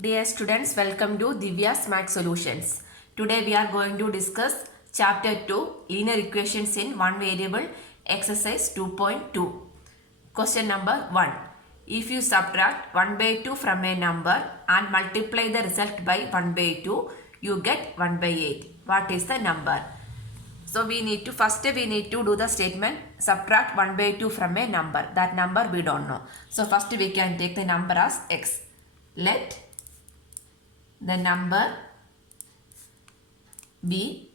Dear students, welcome to Divya's Math Solutions. Today we are going to discuss Chapter 2 Linear Equations in One Variable Exercise 2.2. Question number 1. If you subtract 1 by 2 from a number and multiply the result by 1 by 2, you get 1 by 8. What is the number? So we need to do the statement subtract 1 by 2 from a number. That number we don't know. So first we can take the number as x. Let the number be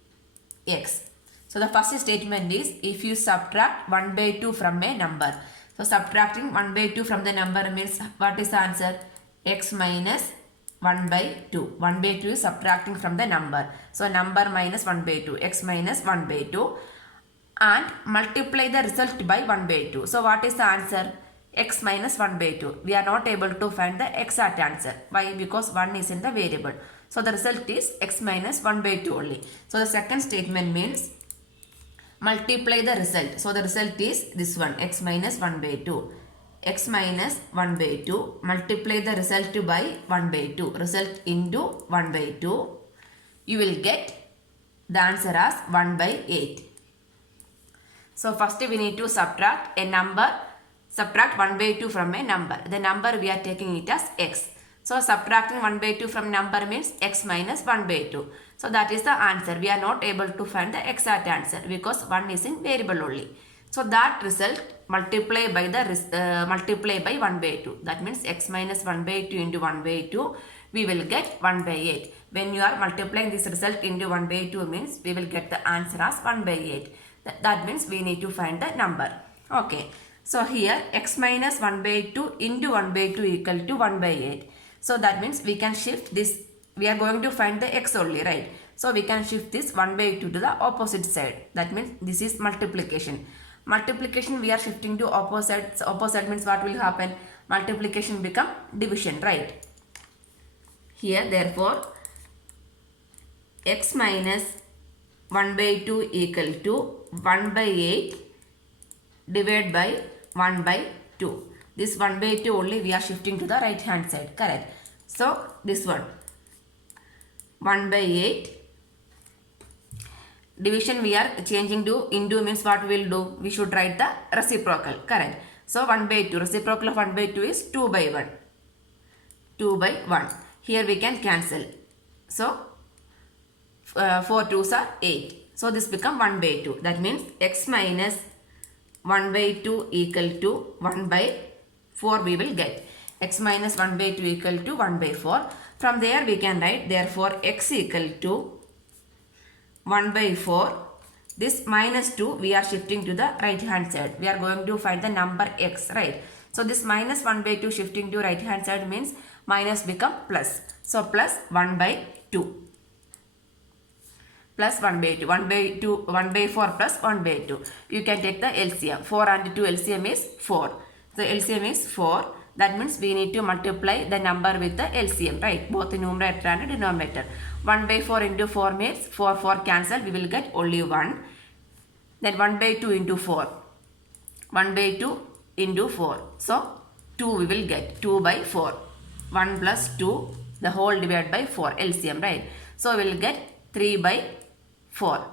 x. So the first statement is if you subtract 1 by 2 from a number. So subtracting 1 by 2 from the number means what is the answer? X minus 1 by 2. 1 by 2 is subtracting from the number. So number minus 1 by 2. X minus 1 by 2. And multiply the result by 1 by 2. So what is the answer? X minus 1 by 2. We are not able to find the exact answer. Why? Because 1 is in the variable. So the result is x minus 1 by 2 only. So the second statement means multiply the result. So the result is this one, x minus 1 by 2. X minus 1 by 2. Multiply the result by 1 by 2. Result into 1 by 2. You will get the answer as 1 by 8. So first we need to subtract a number. Subtract 1 by 2 from a number. The number we are taking it as x. So subtracting 1 by 2 from number means x minus 1 by 2. So that is the answer. We are not able to find the exact answer because 1 is in variable only. So that result multiply by 1 by 2. That means x minus 1 by 2 into 1 by 2. We will get 1 by 8. When you are multiplying this result into 1 by 2 means we will get the answer as 1 by 8. That means we need to find the number. Okay. So here x minus 1 by 2 into 1 by 2 equal to 1 by 8. So that means we can shift this. We are going to find the x only, right? So we can shift this 1 by 2 to the opposite side. That means this is multiplication. Multiplication we are shifting to opposite. So opposite means what will happen? Multiplication become division, right? Here therefore x minus 1 by 2 equal to 1 by 8 divided by 1 by 2. This 1 by 2 only we are shifting to the right hand side. Correct. So this one 1 by 8. Division we are changing to into means what we will do? We should write the reciprocal. Correct. So 1 by 2. Reciprocal of 1 by 2 is 2 by 1. 2 by 1. Here we can cancel. So 4 2s are 8. So this become 1 by 2. That means x minus 1 by 2 equal to 1 by 4 we will get. X minus 1 by 2 equal to 1 by 4. From there we can write therefore x equal to 1 by 4. This minus 2 we are shifting to the right hand side. We are going to find the number x, right? So this minus 1 by 2 shifting to right hand side means minus become plus. So plus 1 by 2. Plus 1 by 2. 1 by 2, 1 by 4 plus 1 by 2. You can take the LCM. 4 and 2 LCM is 4. So LCM is 4. That means we need to multiply the number with the LCM, right? Both the numerator and denominator. 1 by 4 into 4 means 4 cancel. We will get only 1. Then 1 by 2 into 4. 1 by 2 into 4. So 2 we will get. 2 by 4. 1 plus 2 the whole divided by 4 LCM, right? So we will get 3 by 4.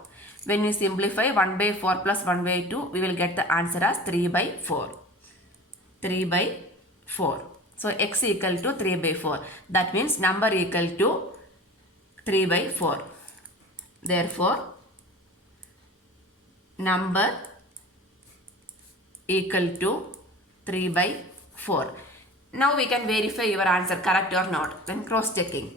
When we simplify 1 by 4 plus 1 by 2, we will get the answer as 3 by 4. 3 by 4. So x equal to 3 by 4. That means number equal to 3 by 4. Therefore, number equal to 3 by 4. Now we can verify your answer correct or not. Then cross checking.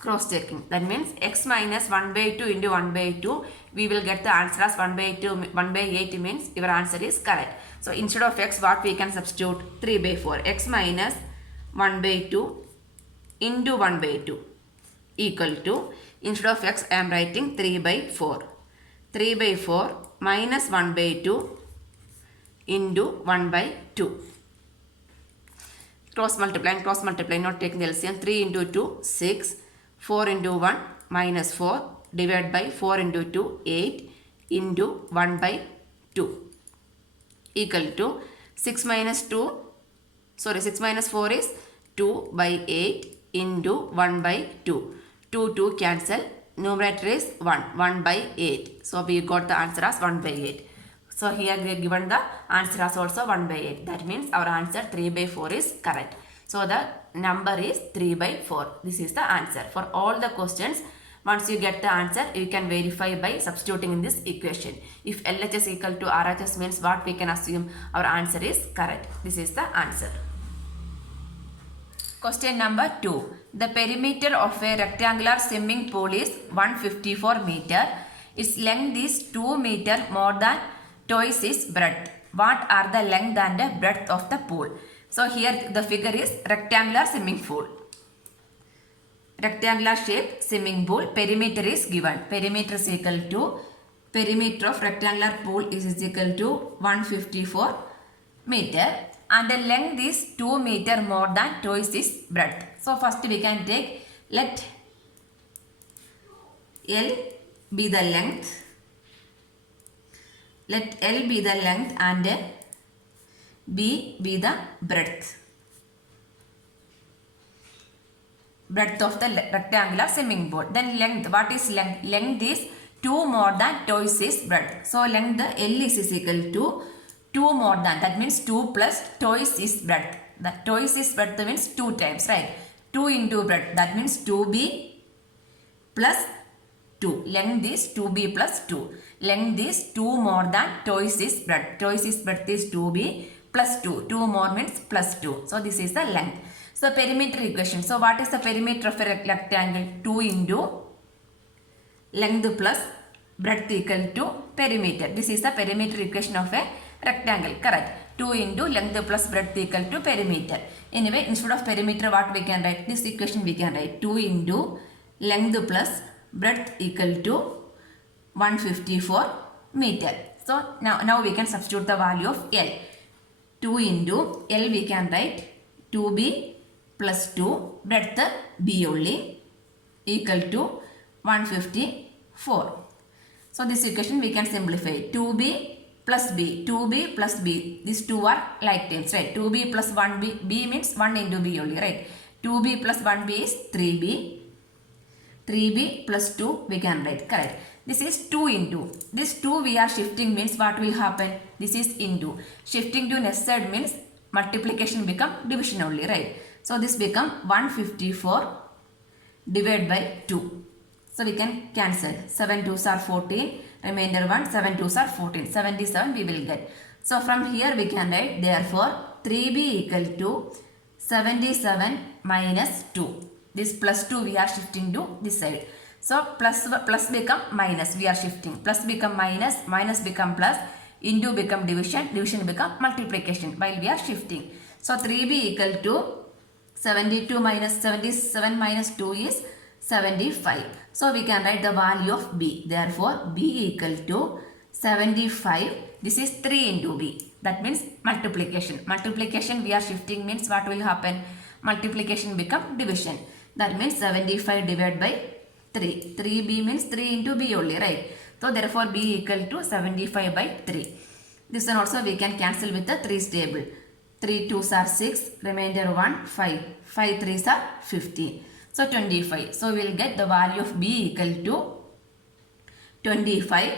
Cross checking. That means x minus 1 by 2 into 1 by 2. We will get the answer as 1 by 2. 1 by 8 means your answer is correct. So instead of x what we can substitute? 3 by 4. X minus 1 by 2 into 1 by 2 equal to, instead of x I am writing 3 by 4. 3 by 4 minus 1 by 2 into 1 by 2. Cross multiply, not taking the LCM. 3 into 2, 6. 4 into 1, minus 4. Divided by 4 into 2, 8. Into 1 by 2. Equal to 6 minus 2, sorry, 6 minus 4 is 2 by 8 into 1 by 2. 2 cancel. Numerator is 1 by 8. So we got the answer as 1 by 8. So here we have given the answer as also 1 by 8. That means our answer 3 by 4 is correct. So the number is 3 by 4. This is the answer. For all the questions, once you get the answer, you can verify by substituting in this equation. If LHS equal to RHS means what we can assume our answer is correct. This is the answer. Question number 2. The perimeter of a rectangular swimming pool is 154 meter. Its length is 2 meter more than twice its breadth. What are the length and the breadth of the pool? So here the figure is rectangular swimming pool. Rectangular shaped swimming pool. Perimeter is given. Perimeter is equal to, perimeter of rectangular pool is equal to 154 meter. And the length is 2 meter more than twice its breadth. So first we can take, let L be the length. Let L be the length and B be the breadth. Breadth of the rectangular swimming pool. Then length, what is length? Length is 2 more than twice its breadth. So length L is equal to 2 more than, that means 2 plus twice is breadth. That twice is breadth means 2 times, right? 2 into breadth, that means 2b plus 2. Length is 2b plus 2. Length is 2 more than twice is breadth. Twice is breadth is 2b plus 2. 2 more means plus 2. So this is the length. So perimeter equation. So what is the perimeter of a rectangle? 2 into length plus breadth equal to perimeter. This is the perimeter equation of a rectangle, correct? 2 into length plus breadth equal to perimeter. Anyway, instead of perimeter, what we can write? This equation we can write 2 into length plus breadth equal to 154 meter. So now we can substitute the value of L. 2 into L we can write 2b plus 2, breadth b only, equal to 154. So this equation we can simplify. 2b plus b, 2b plus b, these two are like terms, right? 2b plus 1b, b means 1 into b only, right? 2b plus 1b is 3b, 3b plus 2 we can write, correct? This is 2 into, this 2 we are shifting means what will happen? This is into, shifting to next side means multiplication become division only, right? So this become 154 divided by 2. So we can cancel. 7 2s are 14. Remainder 1. 7 2s are 14. 77 we will get. So from here we can write, therefore 3b equal to 77 minus 2. This plus 2 we are shifting to this side. So plus become minus, we are shifting. Plus become minus, minus become plus, into become division, division become multiplication while we are shifting. So 3b equal to 72 minus 77 minus 2 is 75. So we can write the value of b. Therefore b equal to 75. This is 3 into b. That means multiplication. Multiplication we are shifting means what will happen? Multiplication become division. That means 75 divided by 3. 3b means 3 into b only, right? So therefore b equal to 75 by 3. This one also we can cancel with the 3's table. 3 2s are 6, remainder 1, 5. 5 3s are 15. So 25. So we will get the value of b equal to 25.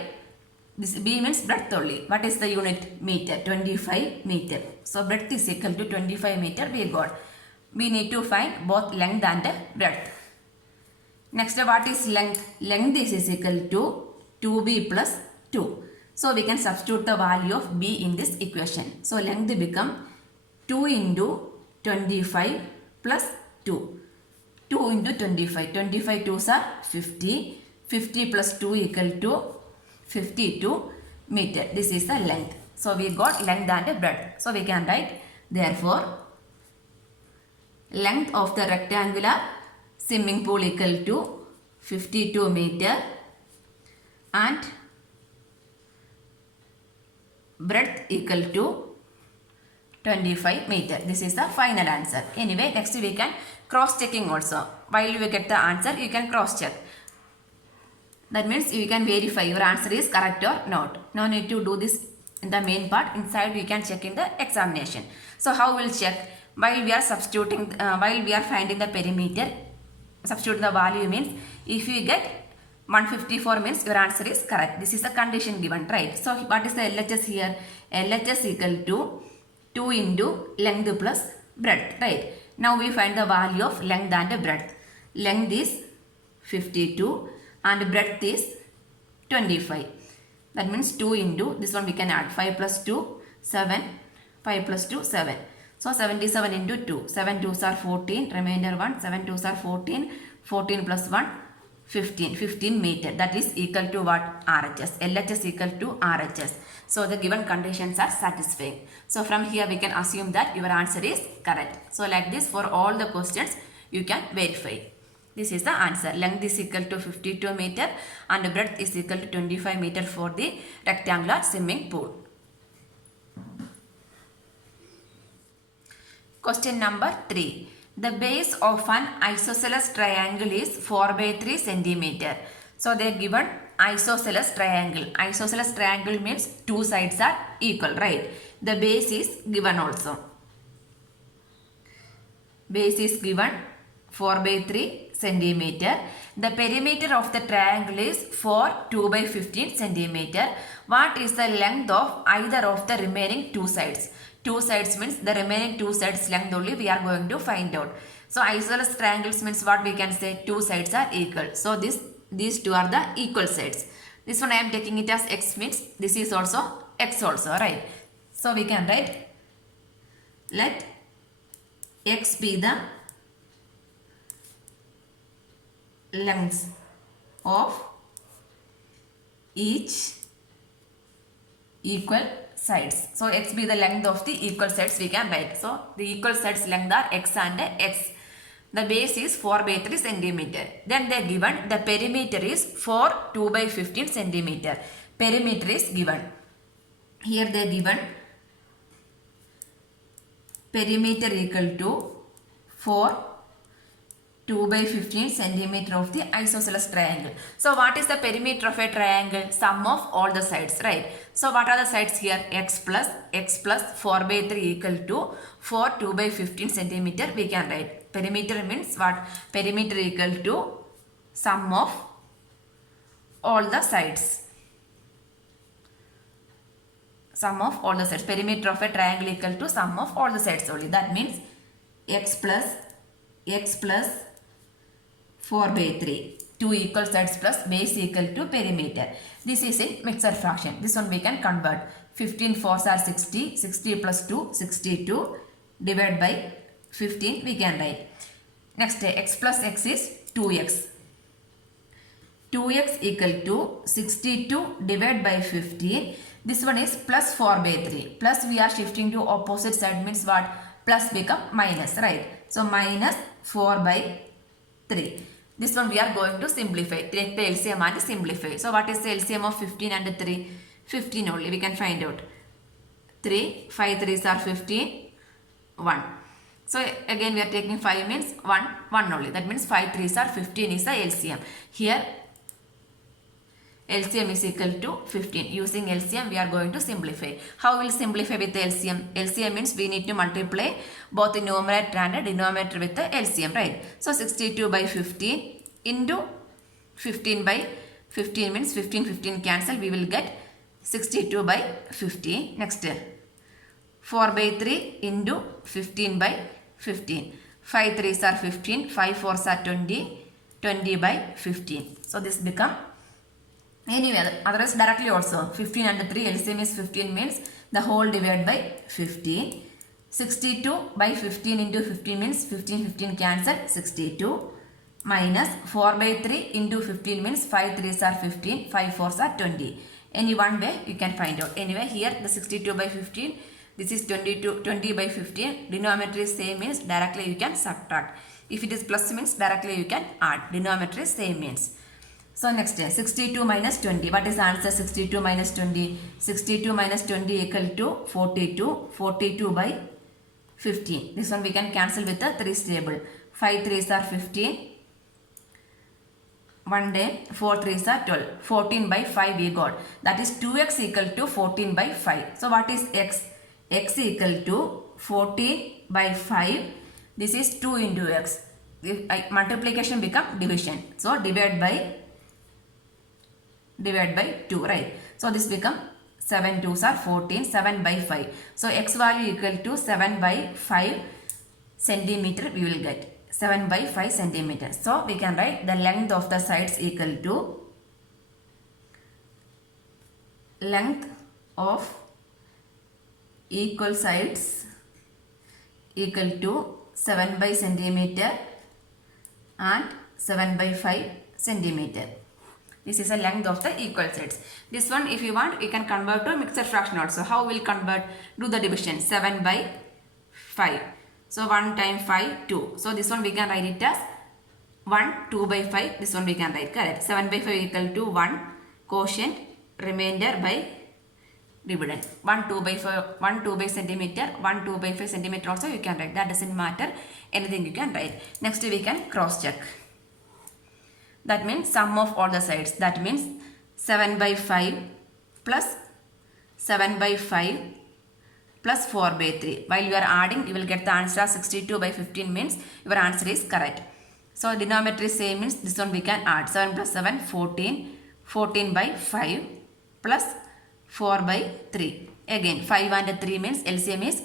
This b means breadth only. What is the unit? Meter. 25 meter. So breadth is equal to 25 meter we got. We need to find both length and breadth. Next, what is length? Length is equal to 2b plus 2. So we can substitute the value of b in this equation. So length become 2 into 25 plus 2. 2 into 25. 25 2s are 50. 50 plus 2 equal to 52 meter. This is the length. So we got length and breadth. So we can write, therefore length of the rectangular swimming pool equal to 52 meter and breadth equal to 25 meter. This is the final answer. Anyway, next we can cross checking also. While you get the answer, you can cross check. That means you can verify your answer is correct or not. No need to do this in the main part. Inside you can check in the examination. So how we'll check? While we are substituting, while we are finding the perimeter, substitute the value means if you get 154 means your answer is correct. This is the condition given, right? So what is the LHS here? LHS equal to 2 into length plus breadth, right? Now we find the value of length and breadth. Length is 52 and breadth is 25. That means 2 into, this one we can add 5 plus 2, 7, 5 plus 2, 7. So 77 into 2, 7 2s are 14, remainder 1, 7 2s are 14, 14 plus 1, 15, 15 meter. That is equal to what? RHS. LHS equal to RHS. So the given conditions are satisfying. So from here we can assume that your answer is correct. So like this for all the questions you can verify. This is the answer. Length is equal to 52 meter and breadth is equal to 25 meter for the rectangular swimming pool. Question number 3. The base of an isosceles triangle is 4 by 3 centimeter. So they are given isosceles triangle. Isosceles triangle means two sides are equal, right? The base is given also. Base is given 4 by 3 centimeter. The perimeter of the triangle is 2 by 15 centimeter. What is the length of either of the remaining two sides? Two sides means the remaining two sides length only we are going to find out. So isosceles triangles means what we can say? Two sides are equal. So these two are the equal sides. This one I am taking it as x means this is also x also, right? So we can write, let x be the lengths of each equal sides. So x be the length of the equal sides we can write. So the equal sides length are x and x. The base is 4 by 3 centimeter. Then they are given the perimeter is 2 by 15 centimeter. Perimeter is given. Here they are given perimeter equal to 2 by 15 centimeter of the isosceles triangle. So what is the perimeter of a triangle? Sum of all the sides, right? So what are the sides here? X plus 4 by 3 equal to 2 by 15 centimeter we can write. Perimeter means what? Perimeter equal to sum of all the sides. Sum of all the sides. Perimeter of a triangle equal to sum of all the sides only. That means x plus 4 by 3. Two equal sides plus base equal to perimeter. This is in mixed fraction. This one we can convert. 15 4s are 60. 60 plus 2, 62. Divide by 15 we can write. Next x plus x is 2x. 2x equal to 62 divided by 15. This one is plus 4 by 3. Plus we are shifting to opposite side means what? Plus become minus, right? So minus 4 by 3. This one we are going to simplify. Take the LCM and simplify. So what is the LCM of 15 and 3? 15 only we can find out. 3, 5 3s are 15, 1. So again we are taking 5 means 1 only. That means 5 3s are 15 is the LCM. Here LCM is equal to 15. Using LCM we are going to simplify. How will simplify with the LCM? LCM means we need to multiply both the numerator and denominator with the LCM, right? So 62 by 15 into 15 by 15 means 15 cancel. We will get 62 by 15. Next 4 by 3 into 15 by 15. 5 3s are 15. 5 4s are 20. 20 by 15. So this become anyway, otherwise directly also 15 and 3 LCM is 15 means the whole divided by 15. 62 by 15 into 15 means 15 cancel 62 minus 4 by 3 into 15 means 5 3s are 15, 5 4s are 20. Any one way you can find out. Anyway here the 62 by 15, this is 20 by 15. Denominator is same means directly you can subtract. If it is plus means directly you can add. Denominator is same means. So next 62 minus 20. What is the answer? 62 minus 20. 62 minus 20 equal to 42. 42 by 15. This one we can cancel with the 3's table. 5 3s are 15. 1 day 4 3s are 12. 14 by 5 we got. That is 2x equal to 14 by 5. So what is x? X equal to 14 by 5. This is 2 into x. If multiplication become division. So divide by 2, right? So this become 7 2s are 14, 7 by 5. So x value equal to 7 by 5 centimeter we will get. 7 by 5 centimeters. So we can write the length of the sides equal to length of equal sides equal to 7 by centimeter and 7 by 5 centimeter. This is the length of the equal sides. This one if you want you can convert to mixed fraction also. How will convert? Do the division. 7 by 5. So 1 times 5, 2. So this one we can write it as 1, 2 by 5. This one we can write, correct. 7 by 5 equal to 1, quotient, remainder by dividend. 1, 2 by 5, 1, 2 by centimeter, 1, 2 by 5 centimeter also you can write. That doesn't matter. Anything you can write. Next we can cross check. That means sum of all the sides. That means 7 by 5 plus 7 by 5 plus 4 by 3. While you are adding, you will get the answer as 62 by 15 means your answer is correct. So denominator is same means this one we can add. 7 plus 7, 14. 14 by 5 plus 4 by 3. Again 5 and 3 means LCM is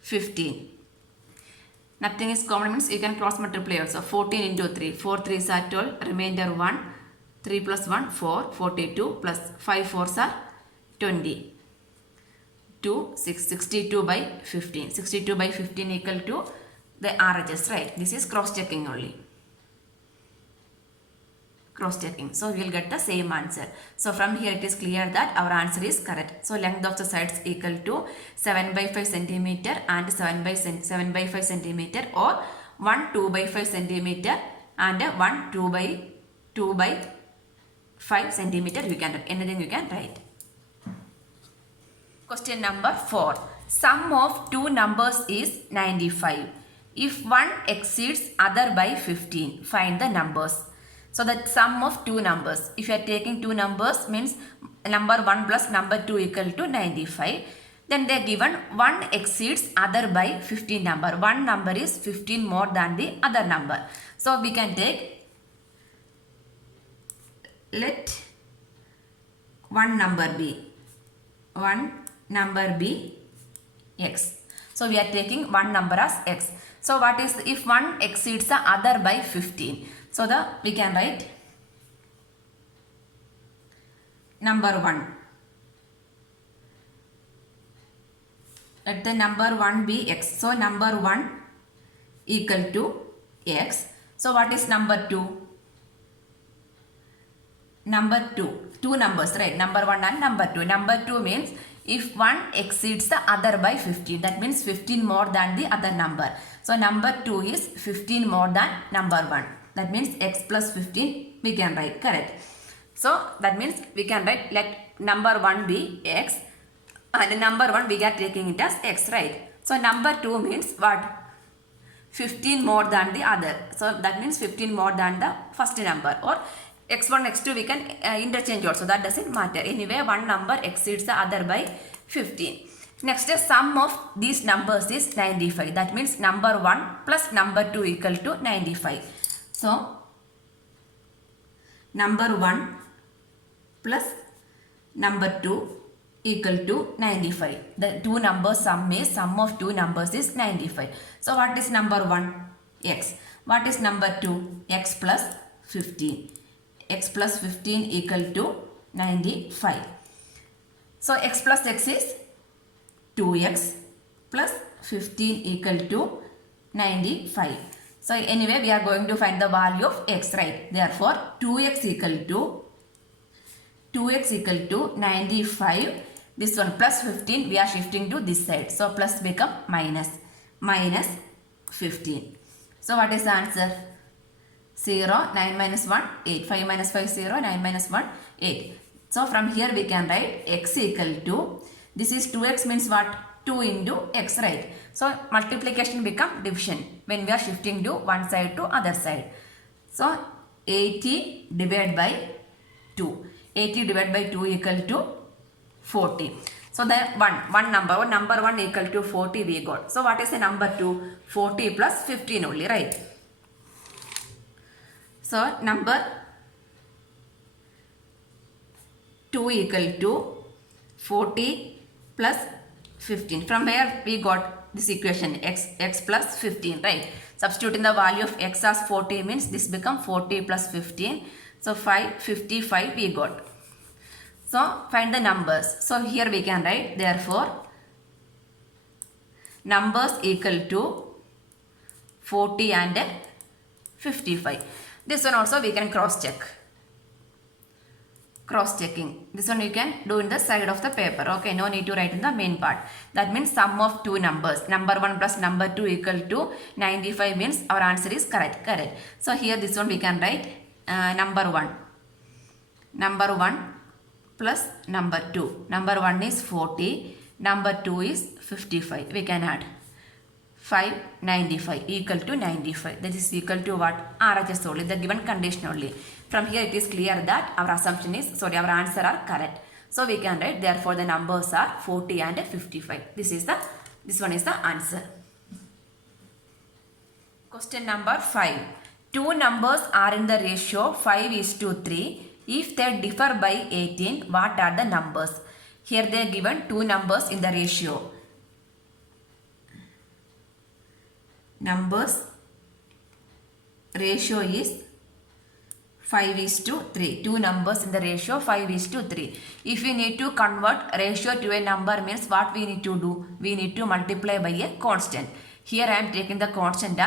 15. Nothing is common means you can cross multiply also. 14 into 3. 4 3s are 12. Remainder 1. 3 plus 1, 4. 42 plus 5 4s are 20. 2, 6, 62 by 15. 62 by 15 equal to the RHS, right? This is cross checking only. Cross checking. So we will get the same answer. So from here it is clear that our answer is correct. So length of the sides equal to 7 by 5 centimeter and 7 by 5 centimeter, or 1 2 by 5 centimeter and 1 2 by 5 centimeter you can write. Anything you can write. Question number 4. Sum of two numbers is 95. If one exceeds other by 15, find the numbers. So the sum of two numbers. If you are taking two numbers means number 1 plus number 2 equal to 95. Then they are given one exceeds other by 15 number. One number is 15 more than the other number. So we can take, let one number be. One number be x. So we are taking one number as x. So what is if one exceeds the other by 15? So we can write number 1. Let the number 1 be x. So number 1 equal to x. So what is number 2? Number 2. Two numbers, right? Number 1 and number 2. Number 2 means if one exceeds the other by 15, that means 15 more than the other number. So number 2 is 15 more than number 1. That means x plus 15 we can write, correct. So that means we can write let number 1 be x and number 1 we are taking it as x, right. So number 2 means what? 15 more than the other. So that means 15 more than the first number, or x1 x2 we can interchange also, that doesn't matter. Anyway one number exceeds the other by 15. Next sum of these numbers is 95. That means number 1 plus number 2 equal to 95. So number 1 plus number 2 equal to 95. The two numbers sum of two numbers is 95. So what is number 1? X. What is number 2? X plus 15. X plus 15 equal to 95. So x plus x is 2x plus 15 equal to 95. So anyway we are going to find the value of x, right. Therefore 2x equal to 95. This one plus 15 we are shifting to this side. So plus become minus 15. So what is the answer? 0, 9 minus 1, 8. 5 minus 5, 0, 9 minus 1, 8. So from here we can write x equal to, this is 2x means what? 2 into x, right. So multiplication become division when we are shifting to one side to other side. So 80 divided by 2. 80 divided by 2 equal to 40. So the number 1 equal to 40 we got. So what is the number 2? 40 plus 15 only, right? So number 2 equal to 40 plus 15. From where we got this equation x plus 15, right? Substituting the value of x as 40 means this become 40 plus 15. So 55 we got. So find the numbers. So here we can write, therefore numbers equal to 40 and 55. This one also we can cross check. Cross checking. This one you can do in the side of the paper. Okay, no need to write in the main part. That means sum of two numbers. Number 1 plus number 2 equal to 95 means our answer is correct. Correct. So here this one we can write number 1. Number 1 plus number 2. Number 1 is 40. Number 2 is 55. We can add 595 equal to 95. That is equal to what? RHS only. The given condition only. From here it is clear that our assumption is, our answer are correct. So we can write, therefore the numbers are 40 and 55. This one is the answer. Question number 5. Two numbers are in the ratio 5:3. If they differ by 18, what are the numbers? Here they are given two numbers in the ratio. Numbers ratio is 5:3. Two numbers in the ratio 5:3. If we need to convert ratio to a number means what we need to do? We need to multiply by a constant. Here I am taking the constant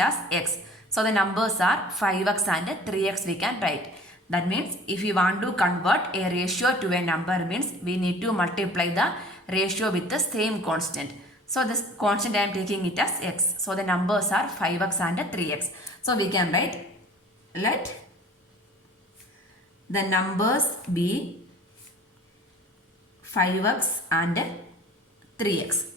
as x. So the numbers are 5x and 3x we can write. That means if we want to convert a ratio to a number means we need to multiply the ratio with the same constant. So this constant I am taking it as x. So the numbers are 5x and 3x. So we can write, let the numbers be 5x and 3x.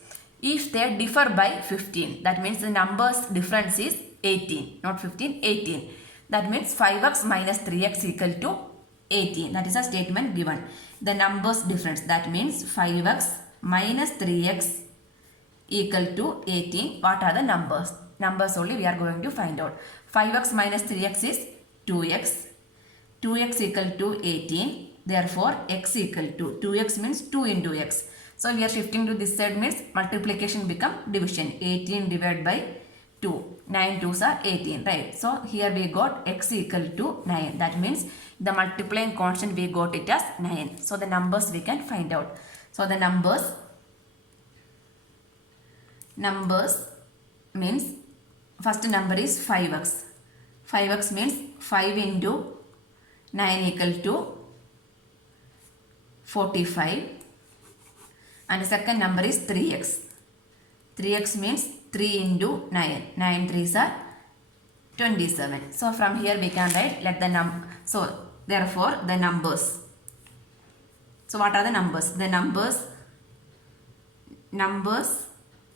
If they differ by 15, that means the numbers difference is 18, not 15, 18. That means 5x minus 3x equal to 18. That is a statement given. The numbers difference, that means 5x minus 3x equal to 18. What are the numbers? Numbers only we are going to find out. 5x minus 3x is 2x. 2x equal to 18. Therefore, x equal to 2x means 2 into x. So, we are shifting to this side means multiplication become division. 18 divided by 2. 9 2s are 18, right? So, here we got x equal to 9. That means the multiplying constant we got it as 9. So, the numbers we can find out. So, the numbers means first number is 5x. 5x means 5 into 9 equal to 45. And the second number is 3x. 3x means 3 into 9. 9 3s are 27. So from here we can write therefore the numbers. So what are the numbers? The numbers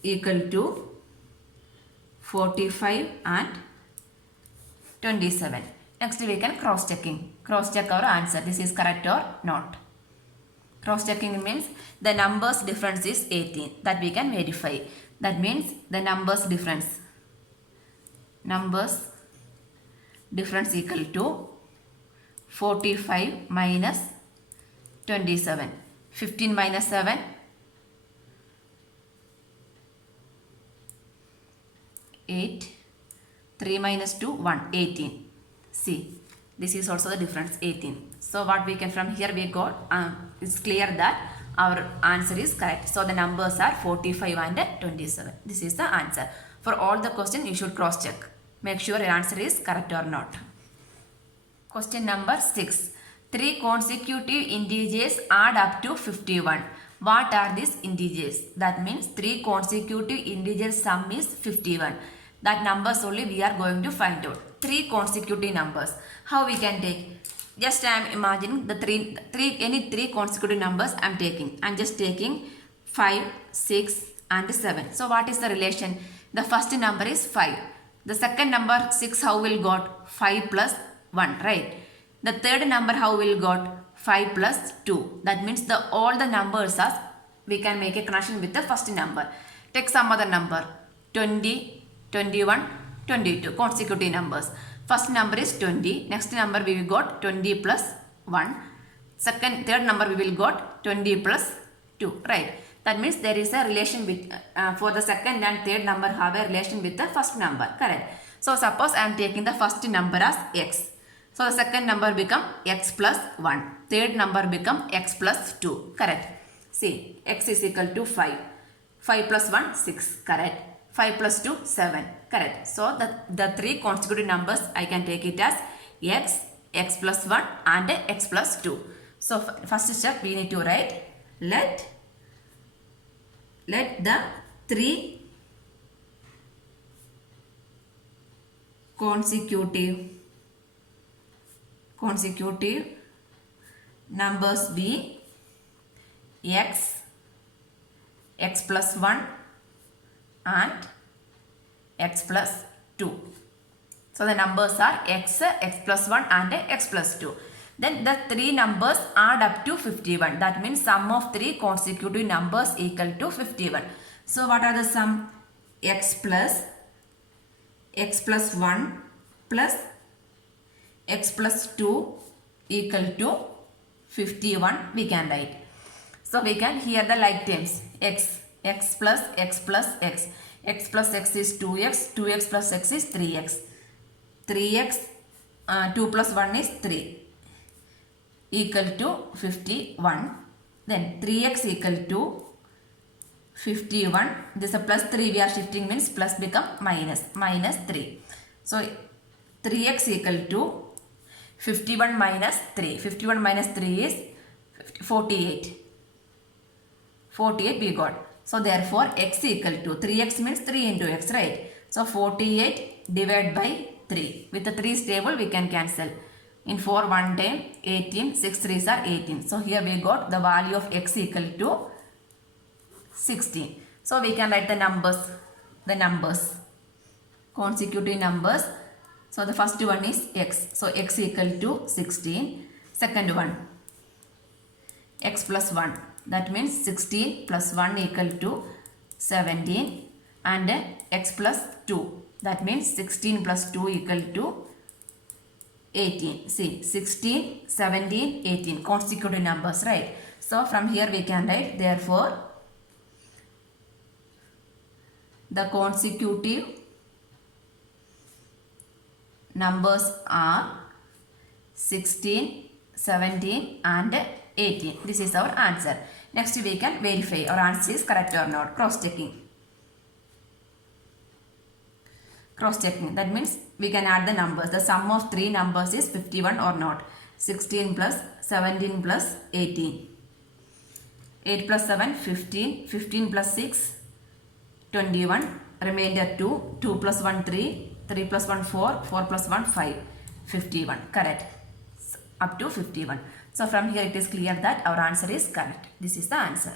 equal to 45 and 27. Next we can cross check our answer. This is correct or not. Cross checking means the numbers difference is 18. That we can verify. That means the numbers difference equal to 45 minus 27. 15 minus 7. 8. 3 minus 2, 1. 18. See, this is also the difference 18. So what we can from here we got, it's clear that our answer is correct. So the numbers are 45 and 27. This is the answer. For all the questions you should cross check. Make sure your answer is correct or not. Question number 6. 3 consecutive integers add up to 51. What are these integers? That means 3 consecutive integers sum is 51. That numbers only we are going to find out. 3 consecutive numbers. How we can take? Just I am imagining the any three consecutive numbers I am taking. I am just taking 5, 6 and 7. So what is the relation? The first number is 5. The second number 6 how will got? 5 plus 1, right? The third number how we'll got 5 plus 2. That means all the numbers are, we can make a connection with the first number. Take some other number, 20, 21, 22, consecutive numbers. First number is 20, next number we will got 20 plus 1. Third number we will got 20 plus 2, right? That means there is a relation with, for the second and third number have a relation with the first number, correct? So suppose I am taking the first number as x. So the second number become x plus 1. Third number become x plus 2, correct? See, x is equal to 5. 5 plus 1, 6, correct? 5 plus 2, 7, correct? So the three consecutive numbers I can take it as x, x plus 1 and x plus 2. So first step we need to write, let the three consecutive numbers be x, x plus 1 and x plus 2. So the numbers are x, x plus 1 and x plus 2. Then the three numbers add up to 51. That means sum of three consecutive numbers equal to 51. So what are the sum? X plus 1 plus x plus 2 equal to 51 we can write. So we can hear the like terms, x, x plus x plus x. X plus x is 2x, 2x plus x is 3x. 3x, 2 plus 1 is 3 equal to 51. Then 3x equal to 51. This is a plus 3 we are shifting, means plus become minus 3. So 3x equal to 51 minus 3. 51 minus 3 is 48. 48 we got. So therefore x equal to 3x means 3 into x, right? So 48 divided by 3. With the 3 table we can cancel. In 4 1 time 18, 6 3s are 18. So here we got the value of x equal to 16. So we can write the numbers, consecutive numbers. So the first one is x. So x equal to 16. Second one, x plus 1. That means 16 plus 1 equal to 17. And x plus 2. That means 16 plus 2 equal to 18. See, 16, 17, 18. Consecutive numbers, right? So from here we can write, therefore, the consecutive numbers are 16, 17 and 18. This is our answer. Next we can verify our answer is correct or not. Cross-checking. That means we can add the numbers. The sum of three numbers is 51 or not. 16 plus 17 plus 18. 8 plus 7, 15. 15 plus 6, 21. Remainder 2. 2 plus 1, 3. 3 plus 1, 4. 4 plus 1, 5. 51. Correct. Up to 51. So from here it is clear that our answer is correct. This is the answer.